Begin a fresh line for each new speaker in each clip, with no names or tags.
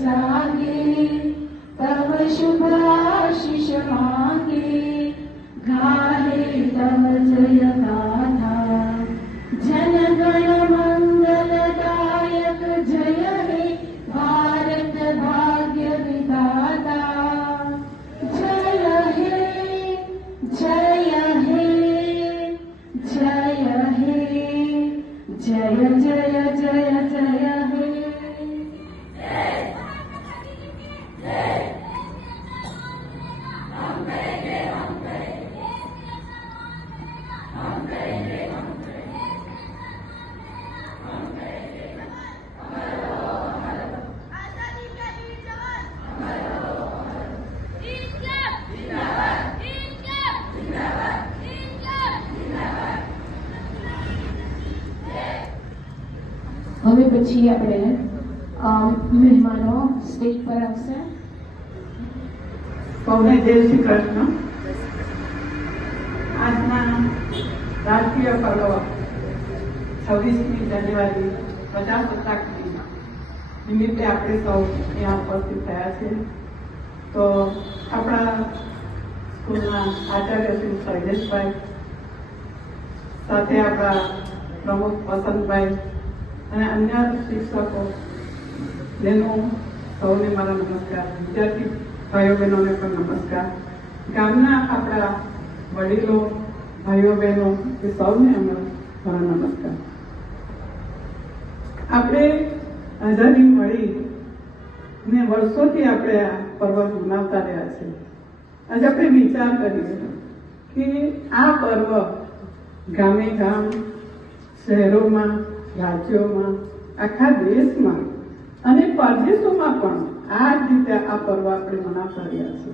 शुभ नामे जागे तव शुभ आशीष मांगे गाहे तव जय હવે પછી આપણે મહેમાનો સ્ટેજ પર આવશે.
સૌને જય શ્રી કૃષ્ણ. આજના રાષ્ટ્રીય પર્વ છવ્વીસમી જાન્યુઆરી પ્રજાસત્તાક દિન નિમિત્તે આપણે સૌ અહીંયા ઉપસ્થિત થયા છે. તો આપણા સ્કૂલના આચાર્ય શ્રી શૈલેષભાઈ સાથે આપણા પ્રમુખ વસંતભાઈ અને અન્ય શિક્ષકો, બહેનો, સૌને મારા નમસ્કાર. વિદ્યાર્થી ભાઈઓ બહેનોને પણ નમસ્કાર. ગામના આપણા વડીલો, ભાઈઓ બહેનો, એ સૌને મારા નમસ્કાર. આપણે આઝાદી મળી ને વર્ષોથી આપણે આ પર્વ મનાવતા રહ્યા છીએ. આજે આપણે વિચાર કરીએ કે આ પર્વ ગામે ગામ, શહેરોમાં રાજ્યોમાં, આખા દેશમાં અને પરદેશોમાં પણ આ જ રીતે આ પર્વ આપણે મનાવતા રહ્યા છે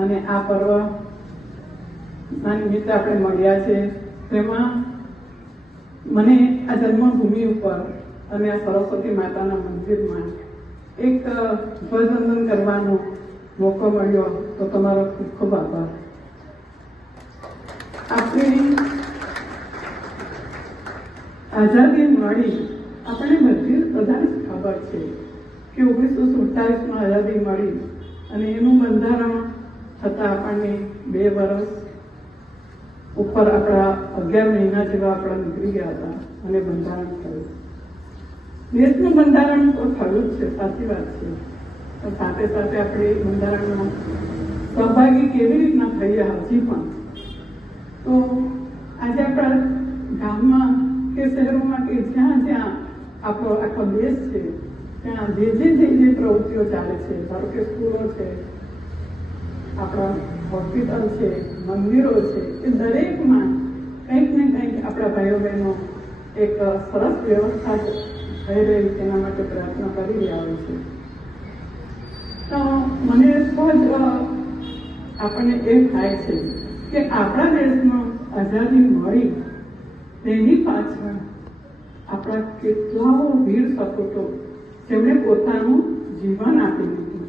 અને આ પર્વ ના નિમિત્તે આપણે મળ્યા છે. તેમાં મને આ જન્મભૂમિ ઉપર અને આ સરસ્વતી માતાના મંદિરમાં એક ધ્વજવંદન કરવાનો મોકો મળ્યો તો તમારો ખૂબ ખૂબ આભાર. આપણે આઝાદી મળી આપણે બધી બધાને ખબર છે કે ઓગણીસો સુડતાલીસમાં આઝાદી મળી અને એનું બંધારણ થતાં આપણને બે વર્ષ ઉપર આપણા અગિયાર મહિના જેવા આપણા નીકળી ગયા હતા અને બંધારણ થયું. દેશનું બંધારણ તો થયું જ છે, સાચી વાત છે. પણ સાથે સાથે આપણે બંધારણમાં સહભાગી કેવી રીતના થઈએ હજી પણ? તો આજે આપણા ગામમાં કે શહેરોમાં કે જ્યાં જ્યાં આપણો આખો દેશ છે ત્યાં જે જે જે પ્રવૃત્તિઓ ચાલે છે ધારો કે સ્કૂલો છે આપણા હોસ્પિટલ છે મંદિરો છે એ દરેકમાં કંઈક ને કંઈક આપણા ભાઈઓ બહેનો એક સરસ વ્યવસ્થા થઈ રહી તેના માટે પ્રયત્ન કરી રહ્યા હોય છે. તો મને અ, આપણને એમ થાય છે કે આપણા દેશમાં આઝાદી મળી તેની પાછળ આપણા કેટલાઓ વીર સપૂતો તેમણે પોતાનું જીવન આપી દીધું.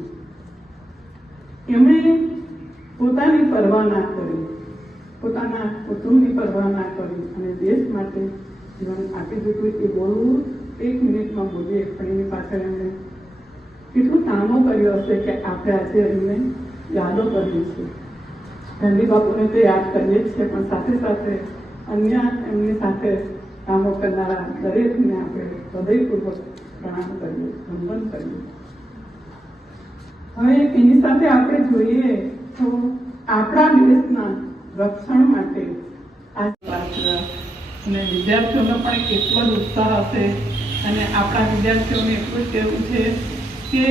એમણે પોતાની પરવા ના કરી, પોતાના કુટુંબની પરવા ના કરી અને દેશ માટે જીવન આપી દીધું. એ બોલવું એક મિનિટમાં બોલીએ, પણ એની પાછળ એમણે કેટલું કામો કર્યું હશે કે આપણે આજે એમને યાદો કરીએ છીએ. ગાંધી બાપુને તો યાદ કરીએ જ છે પણ સાથે સાથે અન્ય એમની સાથે કામો કરનારા દરેકને આપણે હૃદયપૂર્વક પ્રણામ કરીએ, વંદન કરીએ. હવે એની સાથે આપણે જોઈએ તો આપણા દેશના રક્ષણ માટે આ પાત્ર અને વિદ્યાર્થીઓનો પણ એટલો જ ઉત્સાહ હશે અને આપણા વિદ્યાર્થીઓને એટલું જ કહેવું છે કે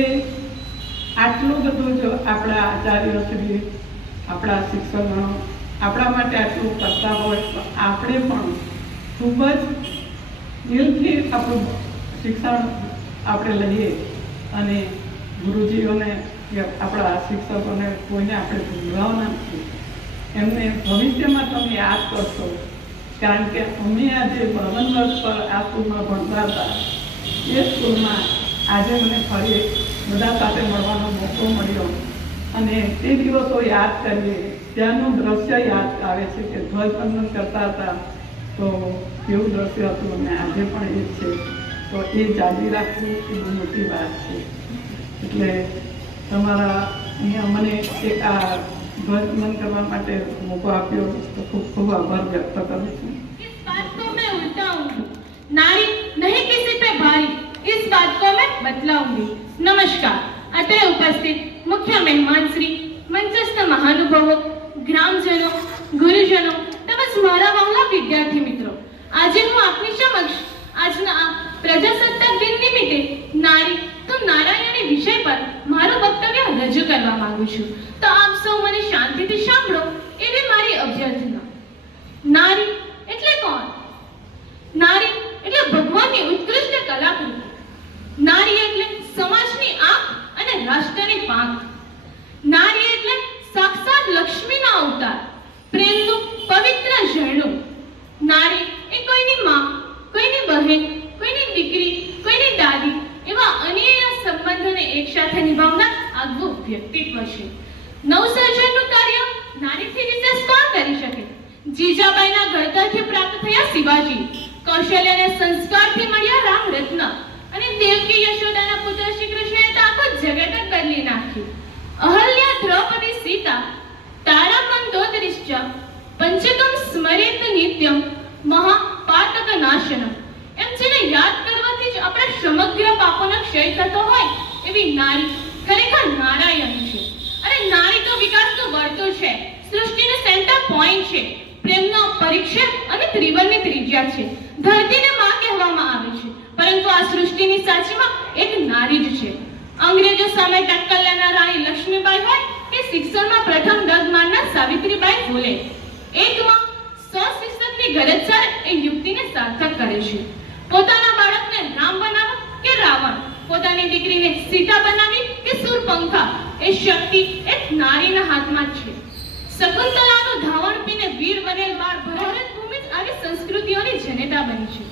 આટલું બધું જો આપણા આચાર્ય શ્રી, આપણા શિક્ષકો આપણા માટે આટલું કરતા હોય તો આપણે પણ ખૂબ જ દિલથી આપણું શિક્ષણ આપણે લઈએ અને ગુરુજીઓને આપણા શિક્ષકોને કોઈને આપણે ભૂલવાના નથી. એમને ભવિષ્યમાં તમે યાદ કરશો, કારણ કે અમે આજે બાવન વર્ષ પર આ સ્કૂલમાં ભણતા હતા. એ સ્કૂલમાં આજે મને ફરી બધા સાથે મળવાનો મોકો મળ્યો. અને તે દિવસો યાદ કરીએ. ત્યાંનું દ્રશ્ય યાદ આવે છે કે ધ્વજવંદન કરતા હતા તો કેવું દ્રશ્ય હતું અને આજે પણ એ જ છે તો એ જાળવી રાખવું એ બહુ મોટી વાત છે એટલે તમારા અહીંયા મને એક આ ધ્વજવંદન કરવા માટે મોકો આપ્યો તો ખૂબ ખૂબ આભાર વ્યક્ત કરું છું
इस बात को मैं उल्टाऊंगी नारी नहीं किसी पे भारी इस बात को मैं बतलाऊंगी नमस्कार अतः उपस्थित मुख्य मेहमान श्री मंचस्थ महानुभावो ગ્રામજનો, ગુરુજનો તેમજ મારા વહાલા વિદ્યાર્થી મિત્રો. આજે હું આપની સમક્ષ આજના પ્રજાસત્તાક દિન નિમિત્તે નારી તો નારાયણી વિષય પર મારું વક્તવ્ય રજૂ કરવા માંગુ છું. તો આપ સૌ મને શાંતિથી સાંભળો એવી મારી અભ્યર્થના. નારી એટલે કોણ? નારી એટલે ભગવાનની ઉત્કૃષ્ટ કલાકૃતિ. નારી એટલે સમાજની આંખ અને રાષ્ટ્રની પાંખ. નારી એટલે સાક્ષાત લક્ષ્મીના અવતાર. પ્રેમનું, પવિત્ર ઝરણું. નારી એ કોઈની માં, કોઈની બહેન, કોઈની દીકરી, કોઈની દાદી એવા અનેક સંબંધોને એકસાથે નિભાવનાર આગવું વ્યક્તિત્વ છે. નવસર્જનનું કાર્ય નારીથી નીચે કોણ કરી શકે. જીજાબાઈના ઘડતરથી પ્રાપ્ત થયા શિવાજી, કૌશલ્ય અને સંસ્કારથી મળ્યા રામ રત્ન અને દેવકી યશોદાના પુત્ર શ્રી કૃષ્ણએ તો આખું જગત જ બદલી નાખ્યું. અહલ્યા દ્રૌપદી સીતા તારા મંદોદરિશ્ચ પંચકમ સ્મરેત નિત્યમ, મહાપાતક નાશનમ. એમ જેને યાદ કરવાથી જ આપણા સમગ્ર પાપોનો ક્ષય થતો હોય એવી નારી ખરેખર નારાયણ છે. અને નારી તો વિકાસનું વર્તુળ છે. સૃષ્ટિનો સેન્ટર પોઈન્ટ છે. પ્રેમનો પરીક્ષા અને ત્રિવર્ણની ત્રિજ્યા છે. ધરતીને માં કહેવામાં આવે છે. પરંતુ આ સૃષ્ટિની સાચીમાં એક નારી જ છે. અંગ્રેજો સામે ટક્કર લેનાર રાણી લક્ષ્મીબાઈ હોય કે શિક્ષણમાં પ્રથમ ડગ મારનાર સાવિત્રીબાઈ ફૂલે એકમાં સો શિક્ષકની ગરજ એ યુક્તિને સાર્થક કરે છે. પોતાના બાળકને રામ બનાવો કે રાવણ? પોતાની દીકરીને સીતા બનાવી કે સુરપંખા? એ શક્તિ એક નારીના હાથમાં છે. શકુંતલાનું ધાવણ પીને વીર બનેલ બાળ ભારત ભૂમિ આવી સંસ્કૃતિઓની જનેતા બની છે.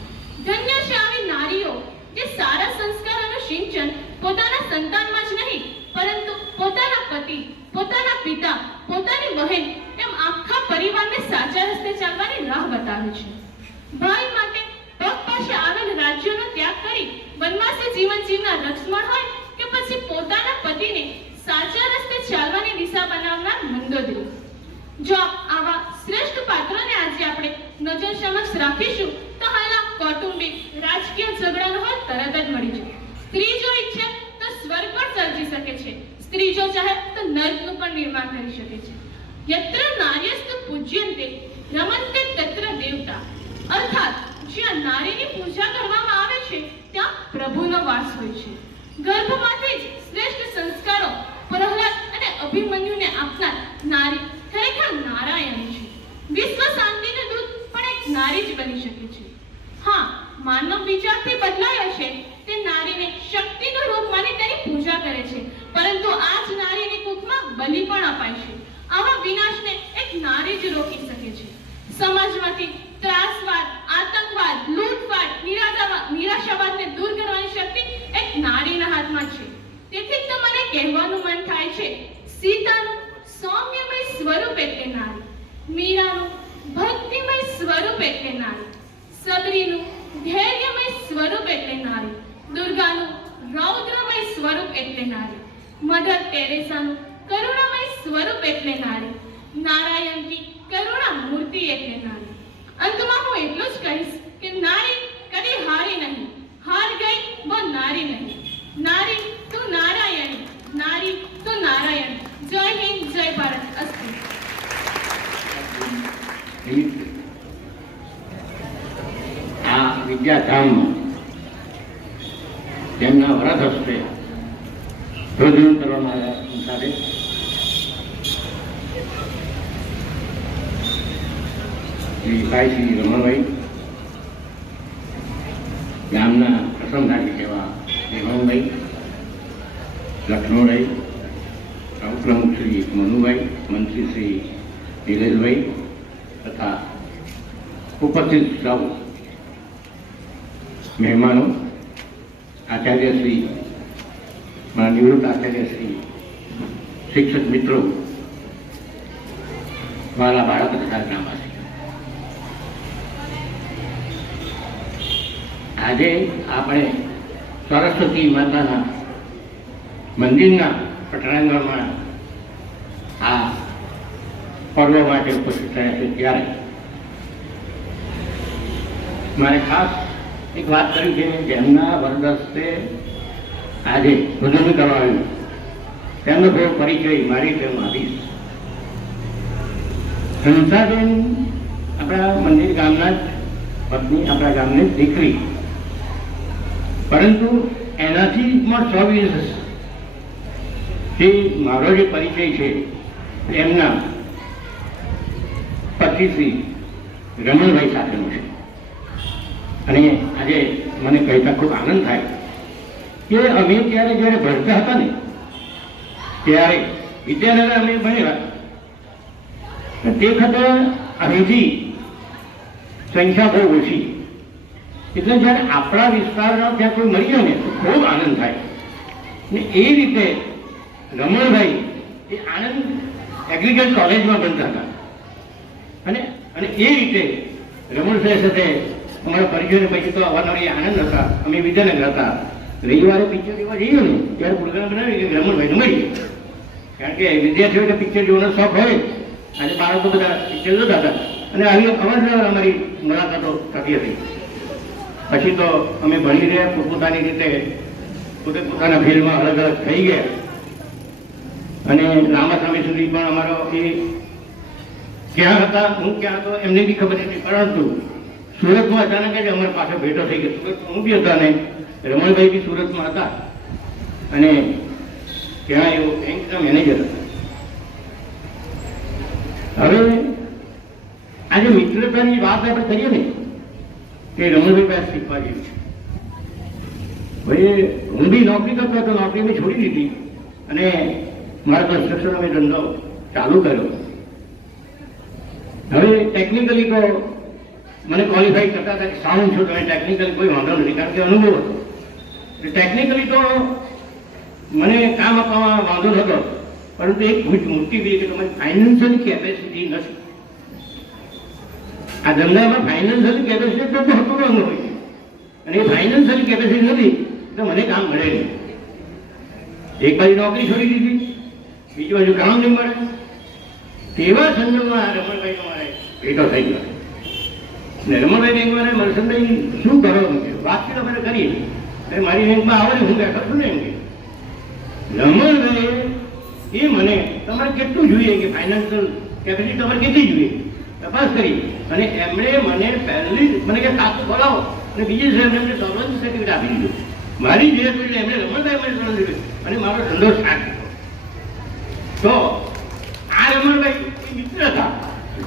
ધન્ય છે આવી નારીઓ જે સારા સંસ્કારોનું સિંચન પોતાના સંતાનમાં જ નહીં, પરંતુ પોતાના પતિ, પોતાના પિતા, પોતાની બહેન એમ આખા પરિવારને સાચા રસ્તે ચાલવાની રાહ બતાવે છે. ભાઈ માટે પગ પાસે આવેલ રાજ્યનો ત્યાગ કરી વનવાસે જીવન જીવના લક્ષ્મણ હોય કે પછી પોતાના પતિને સાચા રસ્તે ચાલવાની દિશા બનાવનાર મંદોદરી જો આવા શ્રેષ્ઠ પાત્રોને આજે આપણે નજર સમક્ષ રાખીશું, તો હાલના કૌટુંબિક, રાજકીય ઝઘડાનો હલ તરત જ મળી જાય સ્ત્રી જો ઈચ્છે તો સ્વર્ગ પણ સર્જી શકે છે. સ્ત્રી જો ચાહે તો નર્કનું પણ નિર્માણ કરી શકે છે. યત્ર નાર્યસ્ત પૂજ્યંતે રમંતે તત્ર દેવતા. અર્થાત, જ્યાં નારીની પૂજા કરવામાં આવે છે, ત્યાં પ્રભુનો વાસ હોય છે. ગર્ભમાંથી જ શ્રેષ્ઠ સંસ્કારો, પ્રહલાદ અને અભિમન્યુને આપનાર નારી ખરેખર નારાયણ છે. વિશ્વ શાંતિનું દૂત પણ એક નારી જ બની શકે છે. હા, માનવ વિચારથી બદલાયો છે નારીને શક્તિનું રૂપ માની તેની પૂજા કરે છે. પરંતુ આ જ નારીની કુખમાં બલિ પણ અપાય છે. આવા વિનાશને એક નારી જ રોકી શકે છે. સમાજમાંથી ત્રાસવાદ, આતંકવાદ લૂંટવાદ નિરાશાવાદ નિરાશાવાદને દૂર કરવાની શક્તિ એક નારીના હાથમાં છે. તેથી તો મને કહેવાનું મન થાય છે, સીતાનું સૌમ્યમય સ્વરૂપ એટલે નારી, મીરાનું ભક્તિમય સ્વરૂપ એટલે નારી, સબરીનું ધૈર્યમય સ્વરૂપ એટલે નારી એટલે નારી. મધર ટેરેસાનું કરુણામય સ્વરૂપ એટલે નારી. નારાયણની કરુણા મૂર્તિ એટલે નારી. અંતમાં હું એટલું જ કહીશ કે નારી કદી હારી નહીં. હાર ગઈ वो નારી નહીં. નારી તું નારાયણી. નારી તું નારાયણ. જય હિન્દ, જય ભારત. અસ્તુ.
વિદ્યાધામમાં તેમના વ્રત હસ્તે ધ્વજવંદન કરવામાં આવ્યા સાથે ભાઈ શ્રી રમણભાઈ ગામના પ્રસંગાટી એવા રેવણભાઈ લખનૌભાઈ ઉપપ્રમુખ શ્રી મનુભાઈ મંત્રી શ્રી નિલેશભાઈ તથા ઉપસ્થિત સૌ મહેમાનો આચાર્ય શ્રી મારા નિવૃત્ત આચાર્યશ્રી શિક્ષક મિત્રો મારા બાળક તથા ગ્રામવાસી. આજે આપણે સરસ્વતી માતાના મંદિરના પટણાંગણમાં આ પર્વ માટે ઉપસ્થિત થયા છે ત્યારે. મારે ખાસ એક વાત કરી છે જેમના વરદસ્તે આજે ભજન કરવાનું. તેમનો થોડો પરિચય મારી હું આપીશ. હંસાબેન આપણા મંદિર ગામના જ, પત્ની આપણા ગામની દીકરી. પરંતુ એનાથી પણ ચોવીસ જે મારો જે પરિચય છે, એમના પતિશ્રી રમણભાઈ સાથેનો છે. અને આજે મને કહેતા ખૂબ આનંદ થાય. કે અમે ત્યારે જ્યારે ભણતા હતા ને, ત્યારે વિદ્યાનગર અમે ભણેલા તે વખતે અહીંથી સંખ્યા બહુ ઓછી. એટલે જ્યારે આપણા વિસ્તારમાં ત્યાં કોઈ મળી ગયો ને, તો ખૂબ આનંદ થાય. ને એ રીતે રમણભાઈ એ આનંદ એગ્રીકલ્ચર કોલેજમાં ભણતા હતા. અને અને એ રીતે રમણભાઈ સાથે અમારા પરિચય પછી તો અવારનવાર આનંદ હતા. અમે વિદ્યાનગર હતા. રવિવારે પિક્ચર જોવા જઈએ ને, ત્યારે પ્રોગ્રામ બનાવી કે રમણભાઈને મળીએ. કારણ કે વિદ્યાર્થીઓને પિક્ચર જોવાનો શોખ હોય અને બાળકો બધા પિક્ચર જોતા હતા. અને આવી અવારનવાર અમારી મુલાકાતો થતી હતી. પછી તો અમે ભણી રહ્યા, પોતપોતાની રીતે પોતે પોતાના ફિલ્ડમાં અલગ અલગ થઈ ગયા. અને લાંબા સમય સુધી પણ અમારો એ ક્યાં હતા, હું ક્યાં હતો, એમને બી ખબર નથી. પરંતુ સુરતમાં અચાનક જ અમારી પાસે ભેટો થઈ ગયો. સુરત હું બી હતા ને રમણભાઈ બી સુરતમાં હતા અને ત્યાં એવો બેંકના મેનેજર હતા. હવે આજે મિત્રતાની વાત આપણે કરીએ ને, તે રમણભાઈ પાસે શીખવા જેવી છે. ભાઈ હું બી નોકરી કરતો હતો, નોકરી મેં છોડી દીધી અને મારા કન્સ્ટ્રક્શન અમે ધંધો ચાલુ કર્યો. હવે ટેકનિકલી તો મને ક્વોલિફાઈ કરતા હતા કે સાઉન્ડ છો તમે ટેકનિકલી કોઈ વાંધો નથી, કારણ કે અનુભવ હતો. ટેકનિકલી તો મને કામ આપવામાં વાંધો નતો પરંતુ એક મોટી બી કે તમારી ફાઇનાન્શિયલ કેપેસિટી નથી. આ ધંધામાં ફાઇનાન્શિયલ કેપેસિટી તો મહત્વનું હોય અને એ ફાઇનાન્શિયલ કેપેસિટી નથી તો મને કામ મળે નહીં. એક બાજુ નોકરી છોડી દીધી, બીજી બાજુ કામ નહીં મળે તેવા સંજોગમાં રમણભાઈ તમારે ભેટો થઈ ગયો. ને રમણભાઈ બેંકમાં મરસનભાઈ શું કરો છે? કે વાતચીત અમે કરી એટલે મારી રેન્કમાં આવે ને, હું બેઠો છું ને એમ કે. એ મને તમારે કેટલું જોઈએ કે ફાઇનાન્શિયલ કેપેસિટી તમારે કેટલી જોઈએ? તપાસ કરી. અને એમણે મને પહેલી, મને કે કાકુ ખોલાવો અને બીજી સાહેબ એમને સોલવન્સી સર્ટિફિકેટ આપી દીધું. મારી જે જોઈને એમણે રમણભાઈ મને સોલવન્સી દીધું અને મારો ધંધો સાથ તો આ રમણભાઈ મિત્ર હતા.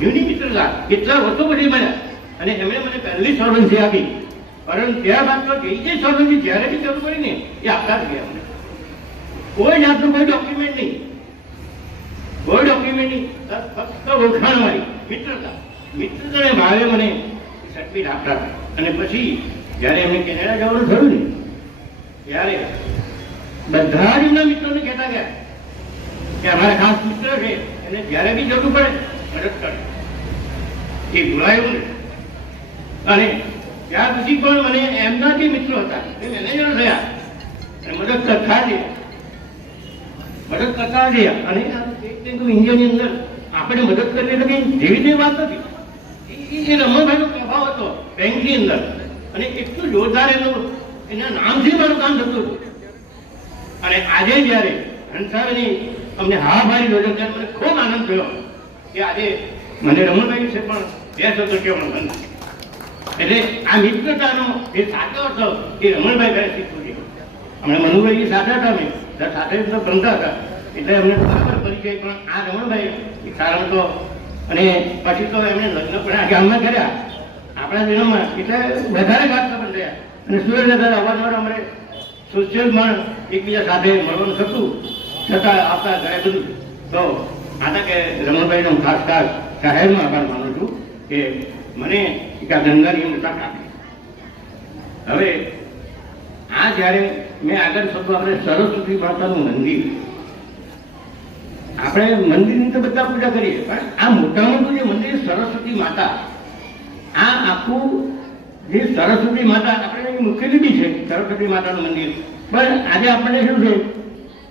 જૂની મિત્ર હતા. કેટલા વર્ષો પછી મળ્યા. અને એમણે મને પહેલી સોલવન્સી આપી. પરંતુ ત્યારબાદ તો જે જે સોલવન્સી જ્યારે બી જરૂર પડી ને એ આપતા જ ગયા. કોઈ જાતનું કોઈ ડોક્યુમેન્ટ નહીં. કોઈ ડોક્યુમેન્ટ નહીં. ફક્ત ઓળખાણ મારી. મિત્રતા. મિત્રતાને ભાવે મને સર્ટિફિકેટ આપતા અને પછી, જ્યારે અમે કેનેડા જવાનું થયું ને, ત્યારે બધા જ મિત્રોને કહેતા ગયા કે અમારા ખાસ મિત્ર છે. એને જ્યારે બી જરૂર પડે, મદદ કરે. એ ભૂલાયું ને. અને ત્યાર પછી પણ મને એમના જે મિત્રો હતા, એ મેનેજર થયા અને મદદ કરતા રહ્યા. મદદ કરતા રહ્યા. અને ઇન્ડિયાની અંદર આપણે મદદ કરીએ તો કંઈ જેવી તેવી વાત નથી. એ- રમણભાઈનો પ્રભાવ હતો બેંકની અંદર. અને એટલું જોરદાર એનું, એના નામથી મારું કામ થતું હતું. અને આજે જ્યારે હંસાવીની અમને હા ભાઈ યોજના ત્યારે મને ખૂબ આનંદ થયો કે આજે મને રમણભાઈ વિશે પણ બે શબ્દો કહેવાનું મન. એટલે આ મિત્રતાનો એ સાચો હતો એ રમણભાઈ ભાઈ શીખવું છે હમણાં મનુભાઈ સાથે હતા મેં સાથે તો હતા, એટલે અમને બરાબર પરિચય પણ આ રમણભાઈ સારો સારા તો અને પછી તો એમણે લગ્ન પણ આ ગામમાં કર્યા. આપણા દિનોમાં એટલે વધારે વાત પણ થયા. અને સુરેન્દ્રનગર અવારનવાર અમારે સોશિયલમાં એકબીજા સાથે મળવાનું થતું. છતાં આપતા ઘરે બધું. તો આના કે રમણભાઈનો ખાસ ખાસ જાહેરમાં આભાર માનું છું કે મને એક આ એમને તક આપી. હવે, આ જ્યારે મેં આગળ શબ્દ આપણે સરસ્વતી માતાનું મંદિર. આપણે મંદિરની તો બધા પૂજા કરીએ, પણ આ મોટા મોટું જે મંદિર સરસ્વતી માતા, આ આખું જે સરસ્વતી માતા, આપણે અહીં મૂકેલી છે, સરસ્વતી માતાનું મંદિર. પણ આજે આપણને શું છે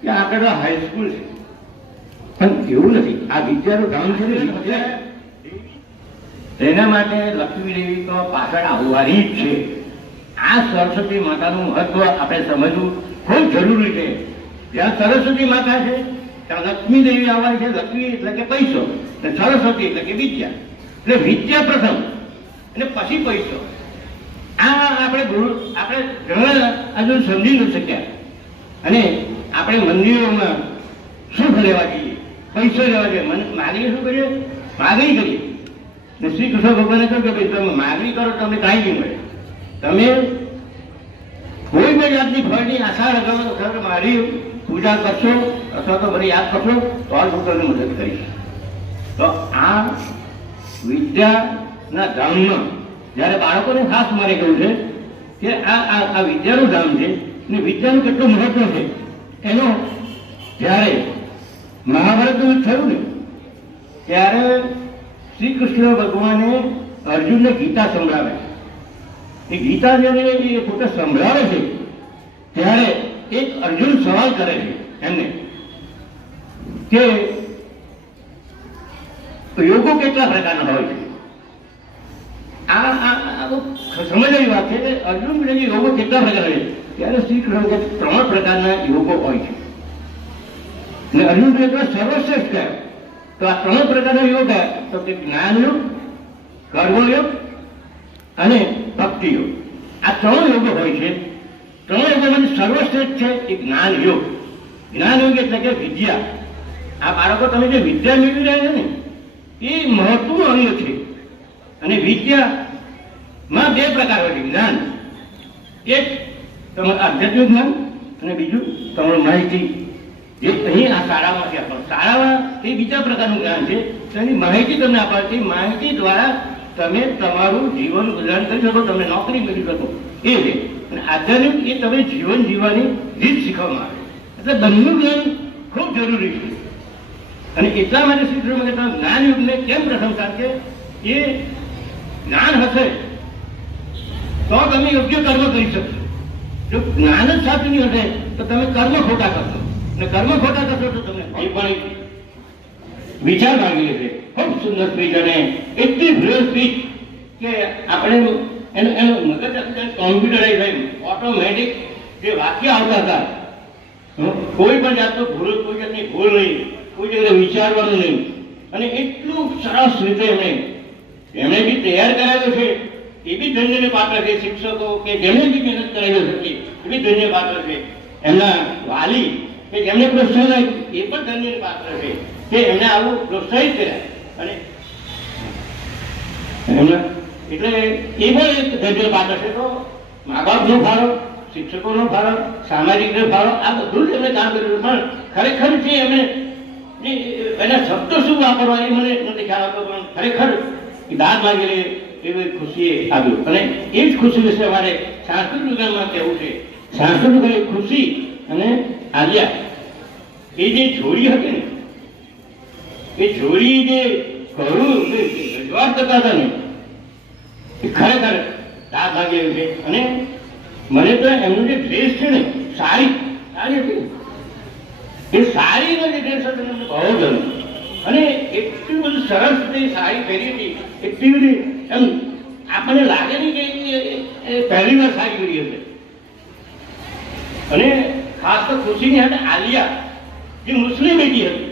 કે આપણે તો હાઈસ્કૂલ છે. પણ એવું નથી. આ વિદ્યાનું ધામ છે તેના માટે લક્ષ્મી દેવી તો પાછળ આવવાની જ છે. આ સરસ્વતી માતાનું મહત્વ આપણે સમજવું ખૂબ જરૂરી છે. જ્યાં સરસ્વતી માતા છે, ત્યાં લક્ષ્મી દેવી આવવાની છે. લક્ષ્મી એટલે કે પૈસો. અને સરસ્વતી એટલે કે વિદ્યા. એટલે વિદ્યા પ્રથમ. અને પછી પૈસો. આ આપણે ગુરુ આપણે ઘણા હજુ સમજી ન શક્યા. અને આપણે મંદિરોમાં સુખ લેવા જોઈએ, પૈસો લેવા જોઈએ. માગણી શું કરીએ? માગણી કરીએ ને શ્રી કૃષ્ણ ભગવાને કહ્યું કે ભાઈ તમે માગણી કરો, તમને કાંઈ નહીં મળે. તમે કોઈ પણ જાતની ફળની આશા રખાવો તો મારી પૂજા કરશો, અથવા તો મને યાદ કરશો, તો આ હું તમને મદદ કરીશ. તો આ વિદ્યાના ધામમાં, જ્યારે બાળકોને ખાસ મારે કહ્યું છે કે આ આ વિદ્યાનું ધામ છે ને વિદ્યાનું કેટલું મહત્વ છે, એનો જ્યારે મહાભારતનું થયું ને, ત્યારે શ્રી કૃષ્ણ ભગવાને અર્જુનને ગીતા સંભળાવે છે. એ ગીતા જ્યારે એ પોતે સંભળાવે છે. ત્યારે એક અર્જુન સવાલ કરે છે એમને કે યોગો કેટલા પ્રકારના હોય છે? આ આ સમજવાની વાત છે કે અર્જુન પૂછે યોગો કેટલા પ્રકાર હોય છે? ત્યારે શ્રી કૃષ્ણ ત્રણ પ્રકારના યોગો હોય છે. અને અર્જુન પૂછે સર્વશ્રેષ્ઠ કયા? તો આ ત્રણ પ્રકારનો યોગ તો કે જ્ઞાન યોગ કર્મયોગ અને ભક્તિ યોગ. આ ત્રણ યોગો હોય છે. ત્રણ યોગોમાંથી સર્વશ્રેષ્ઠ છે એ જ્ઞાન યોગ. જ્ઞાન યોગ એટલે કે વિદ્યા. આ બાળકો તમે જે વિદ્યા મેળવી રહ્યા છે ને, એ મહત્વનું અંગ છે. અને વિદ્યામાં બે પ્રકાર હોય છે, જ્ઞાન. એક તમારું આધ્યાત્મિક જ્ઞાન અને બીજું તમારું માહિતી. જે અહીં આ શાળામાંથી છે શાળામાં એ બીજા પ્રકારનું જ્ઞાન છે. તેની માહિતી તમને આપે છે. માહિતી દ્વારા તમે તમારું જીવન ગુજારણ કરી શકો તમે નોકરી કરી શકો. એ છે. આધ્યાત્મિક એ તમે જીવન જીવવાની રીત શીખવામાં આવે એટલે બંને જ્ઞાન ખૂબ જરૂરી છે. અને એટલા માટે શ્રી કે કહેતા જ્ઞાન યુગને કેમ પ્રશંસા કે એ જ્ઞાન હશે તો તમે યોગ્ય કર્મ કરી શકશો. જો જ્ઞાન જ સાચું નહીં હશે, તો તમે કર્મ ખોટા કરશો. અને કર્મ ખોટા કરશો તો તમને એ પણ વિચાર માંગી લેશે. ખૂબ સુંદર સ્પીચ અને એટલી બ્રિલ સ્પીચ કે આપણે એનું એનું મગજ કોમ્પ્યુટરાઇઝ થાય. ઓટોમેટિક જે વાક્ય આવતા હતા કોઈ પણ જાતનો ભૂલ, કોઈ જાતની ભૂલ નહીં, કોઈ જગ્યાએ વિચારવાનું નહીં. અને એટલું સરસ રીતે એમણે એમણે બી તૈયાર કરાવ્યો છે. એ બી ધન્યને પાત્ર છે, શિક્ષકો કે જેમણે બી મહેનત કરાવી હતી એ બી ધન્ય પાત્ર છે. એમના વાલી કે જેમને પ્રોત્સાહન આપ્યું. એ પણ ધન્યને પાત્ર છે. કે એમને આવું પ્રોત્સાહિત કર્યા. અને એમને એટલે એ પણ એક ધન્ય પાત્ર છે. તો મા બાપનો ફાળો, શિક્ષકોનો ફાળો, સામાજિકનો ફાળો, આ બધું જ એમણે કામ કર્યું. પણ ખરેખર એમણે જે એના શબ્દો શું વાપરવા એ મને નથી ખ્યાલ આવતો, પણ ખરેખર દાદ માંગેલી એવી ખુશી આવ્યું અને એ જ ખુશી વિશે અમારે સાંસ્કૃતિક કહેવું છે. સાંસ્કૃતિક ખુશી અને આલિયા. એ જે જોડી હતી ને, એ જોડી જે ઘરું રજવા થતા હતા ને, એ ખરેખર દાદ માંગે એવું છે. અને મને તો એમનું જે ડ્રેસ છે ને સારી સારી હતી એ સાડીનો જે ડ્રેસ હતો મને બહુ ગમ્યો. અને એટલી બધું સરસ રીતે સારી પહેરી હતી, એટલી બધી એમ આપણને લાગે નહીં કે પહેલી વાર સારી પહેરી હશે. અને ખાસ તો ખુશીની હાથે આલિયા જે મુસ્લિમ બેટી હતી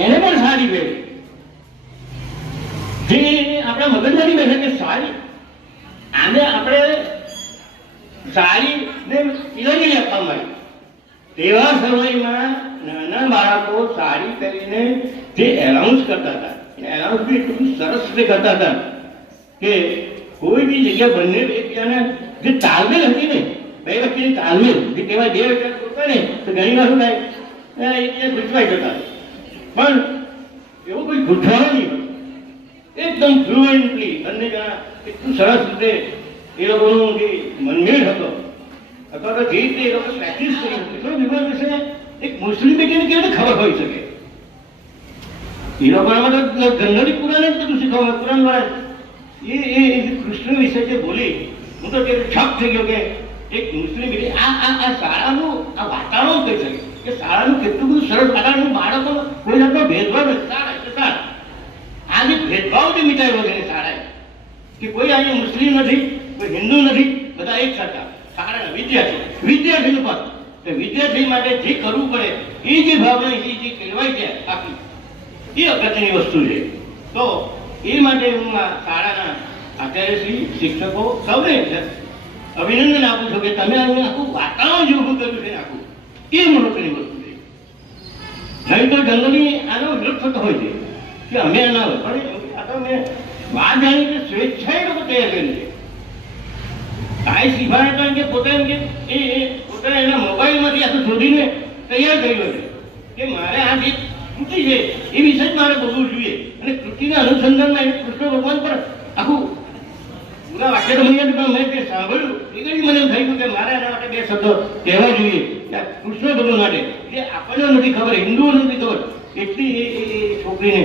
એને પણ સાડી પહેરી જે આપણા મગજમાં નહીં બેસે કે સાડી આને આપણે સાડી ને તિલંગી આપવામાં આવી તેવા સમયમાં નાના બાળકો સાડી પહેરીને જે એનાઉન્સ કરતા હતા એનાઉન્સ બી એટલું સરસ રીતે કરતા હતા કે કોઈ બી જગ્યા બંને એકબીજાને જે તાલમેલ હતી ને બે વ્યક્તિની તાલમેલ? જે કહેવાય બે વ્યક્તિ બોલતા ને તો ઘણી વાર શું થાય? એ ગૂંચવાઈ જતા પણ એવું કોઈ ગૂંચવાય નહીં. એકદમ ફ્લુએન્ટલી બંને જણા એટલું સરસ રીતે એ લોકોનો જે મનમેળ હતો, અથવા તો જે રીતે એ લોકો પ્રેક્ટિસ કરી હતી વિભાગ વિશે એક મુસ્લિમ બેટીને કેવી રીતે ખબર હોઈ શકે? એ લોકોના માટે જનરલી પુરાણ જ બધું શીખવા પુરાણ દ્વારા એ એ કૃષ્ણ વિશે જે બોલી, હું તો કે છક થઈ ગયો કે એક મુસ્લિમ આ આ આ શાળાનું, આ વાતાવરણ કહી શકે કે શાળાનું કેટલું બધું સરસ વાતાવરણ બાળકો કોઈ જાતનો ભેદભાવ નથી. શાળા એટલે શાળા આજે ભેદભાવ જે મિટાવ્યો છે શાળાએ. કે કોઈ આજે મુસ્લિમ નથી, કોઈ હિન્દુ નથી, બધા એક સરખા. શાળાના વિદ્યાર્થી વિદ્યાર્થીનું પદ તો વિદ્યાર્થી માટે જે કરવું પડે, એ જે ભાવના, એ જે કહેવાય છે, આખી. એ અગત્યની વસ્તુ છે. તો એ માટે હું આ શાળાના આચાર્યશ્રી શિક્ષકો સૌને અભિનંદન આપું છું કે તમે અહીંયા આખું વાતાવરણ જે ઊભું કર્યું આખું. એ મહત્વની વસ્તુ છે. નહીં તો જનરલી આનો વિરોધ થતો હોય છે. કે અમે આના પણ આ તો મેં વાત જાણી કે સ્વેચ્છાએ લોકો તૈયાર કરી છે. કાંઈ શીખાડે તો એમ કે પોતે એમ કે એ પોતાને એના મોબાઈલમાંથી આખું શોધીને તૈયાર કર્યો છે કે મારે આ જે કૃતિ છે, એ વિશે જ મારે બોલવું જોઈએ. અને કૃતિના અનુસંધાનમાં એને કૃષ્ણ ભગવાન પર આખું પૂરા વાક્ય તો મને પણ મેં જે સાંભળ્યું. એ કરી મને થયું કે મારે એના માટે બે શબ્દો કહેવા જોઈએ. કૃષ્ણ ભગવાન માટે. જે આપણને નથી ખબર હિન્દુઓને નથી ખબર. એટલી એ છોકરીને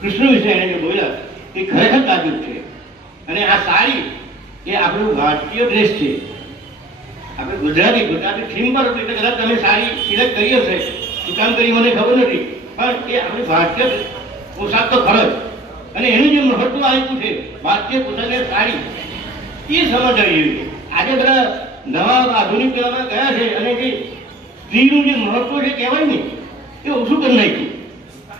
કૃષ્ણ વિશે એને જે બોલ્યા, એ ખરેખર તાજુબ છે. અને આ સાડી એ આપણું ભારતીય ડ્રેસ છે. આપણે ગુજરાતી ગુજરાતી થીમ પર એટલે કદાચ તમે સારી સિલેક્ટ કરી હશે. શું કામ કરી મને ખબર નથી. પણ એ આપણી ભારતીય પોશાક તો ખરો જ અને એનું જે મહત્વ આવ્યું છે ભારતીય પોશાકને સારી, એ સમજ આવી એવી છે. આજે બધા નવા આધુનિક કહેવામાં ગયા છે અને જે સ્ત્રીનું જે મહત્વ છે કહેવાય ને, એ ઓછું કરી નાખ્યું.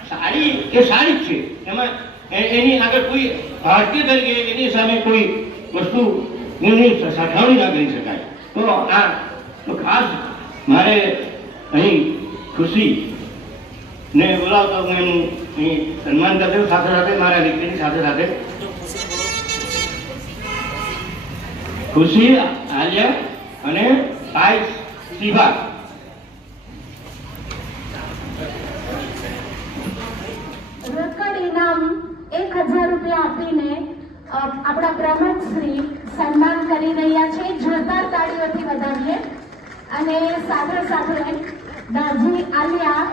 સારી, એ સારી જ છે. એમાં એની આગળ કોઈ ભારતીય તરીકે એની સામે કોઈ વસ્તુ સરખામણી ના કરી શકાય. તો આ, તો ખાસ મારે અહીં ખુશી ને બોલાવતા હું એનું અહીં સન્માન કરજો, સાથે સાથે મારા દીકરીની સાથે સાથે. ખુશી, આલિયા અને સાઈ શિભા
રોકડ ઇનામ એક હજાર રૂપિયા આપીને આપણા પ્રમુખ શ્રી સન્માન કરી રહ્યા છે. જોરદાર તાળીઓથી વધાવીએ. અને સાથે સાથે દાજી, આલિયા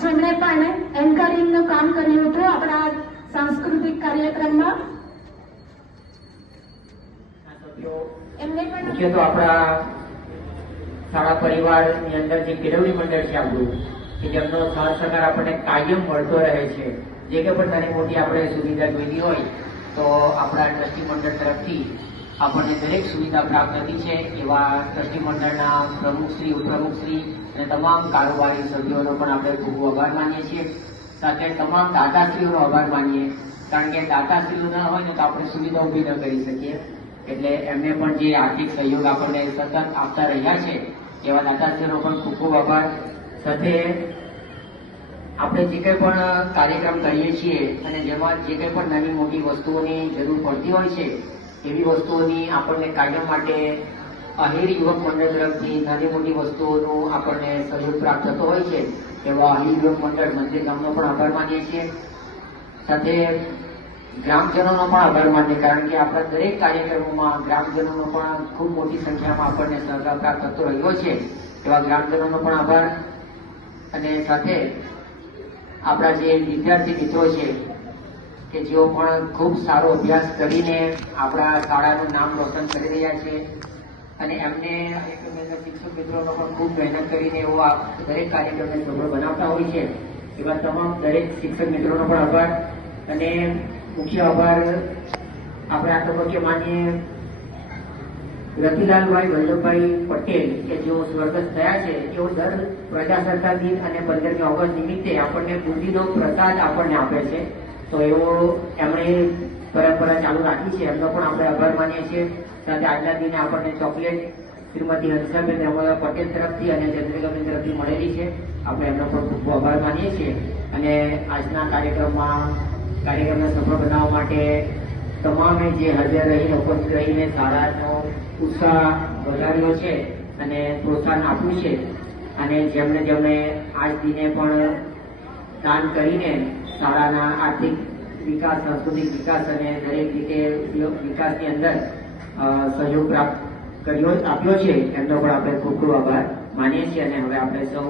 જેમણે પણ એન્કરિંગનું કામ કર્યું હતું આપણા સાંસ્કૃતિક કાર્યક્રમમાં. એમને પણ
તો આપણા શાળા પરિવારની અંદર જે કેળવણી મંડળ છે આપણું, કે જેમનો સાથ સહકાર આપણને કાયમ મળતો રહે છે, જે કે પણ નાની મોટી આપણે સુવિધા જોઈતી હોય, તો આપણા ટ્રસ્ટી મંડળ તરફથી આપણને દરેક સુવિધા પ્રાપ્ત થતી છે, એવા ટ્રસ્ટી મંડળના પ્રમુખશ્રી, ઉપપ્રમુખશ્રી અને તમામ કારોબારી સભ્યોનો પણ આપણે ખૂબ આભાર માનીએ છીએ. સાથે તમામ દાતાશ્રીઓનો આભાર માનીએ. કારણ કે દાતાશ્રીઓ ના હોય ને તો આપણે સુવિધા ઊભી ન કરી શકીએ. એટલે એમને પણ જે આર્થિક સહયોગ આપણને સતત આપતા રહ્યા છે, એવા દાતાશ્રીઓનો પણ ખૂબ ખૂબ આભાર. સાથે આપણે જે કંઈ પણ કાર્યક્રમ કરીએ છીએ અને જેમાં જે કંઈ પણ નાની મોટી વસ્તુઓની જરૂર પડતી હોય છે, એવી વસ્તુઓની આપણને કાયમ માટે આહિર યુવક મંડળ તરફથી નાની મોટી વસ્તુઓનું આપણને સહયોગ પ્રાપ્ત થતો હોય છે, એવા અહીર યુવક મંડળ મંદિર ગામનો પણ આભાર માનીએ છીએ. સાથે ગ્રામજનોનો પણ આભાર માનીએ, કારણ કે આપણા દરેક કાર્યક્રમોમાં ગ્રામજનોનો પણ ખૂબ મોટી સંખ્યામાં આપણને સહકાર પ્રાપ્ત થતો રહ્યો છે, એવા ગ્રામજનોનો પણ આભાર. અને સાથે આપણા જે વિદ્યાર્થી મિત્રો છે, કે જેઓ પણ ખૂબ સારો અભ્યાસ કરીને આપણા શાળાનું નામ રોશન કરી રહ્યા છે અને એમને શિક્ષક મિત્રોનો પણ ખૂબ મહેનત કરીને એવો આ દરેક કાર્યક્રમને સફળ બનાવતા હોય છે. એવા તમામ દરેક શિક્ષક મિત્રોનો પણ આભાર. અને મુખ્ય આભાર આપણે આ તબક્કે માનીએ રતિલાલભાઈ, વલ્લભભાઈ પટેલ કે જેઓ સ્વર્ગસ્થ થયા છે, તેઓ દર પ્રજાસત્તાક દિન અને પંદરમી ઓગસ્ટ નિમિત્તે આપણને બુદ્ધિનો પ્રસાદ આપણને આપે છે. તો એવો એમણે પરંપરા ચાલુ રાખી છે. એમનો પણ આપણે આભાર માનીએ છીએ. સાથે આજના દિને આપણને ચોકલેટ શ્રીમતી હંસાબેન રમોયા પટેલ તરફથી અને ચંદ્રિકાબેન તરફથી મળેલી છે. આપણે એમનો પણ ખૂબ ખૂબ આભાર માનીએ છીએ. અને આજના કાર્યક્રમમાં, કાર્યક્રમને સફળ બનાવવા માટે તમામે જે હાજર રહીને, ઉપસ્થિત રહીને શાળાનો ઉત્સાહ વધાર્યો છે અને પ્રોત્સાહન આપ્યું છે. અને જેમણે જેમણે આજ દિને પણ દાન કરીને શાળાના આર્થિક વિકાસ સાંસ્કૃતિક વિકાસ અને દરેક રીતે વિકાસની અંદર સહયોગ પ્રાપ્ત કર્યો, આપ્યો છે. એમનો પણ આપણે ખૂબ ખૂબ આભાર માનીએ છીએ અને હવે આપણે સૌ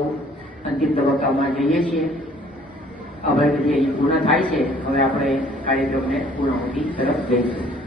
અંતિમ તબક્કામાં જઈએ છીએ. અભયવિધિ અહીં પૂર્ણ થાય છે. હવે આપણે કાર્યક્રમને પૂર્ણાહુતિ તરફ જઈશું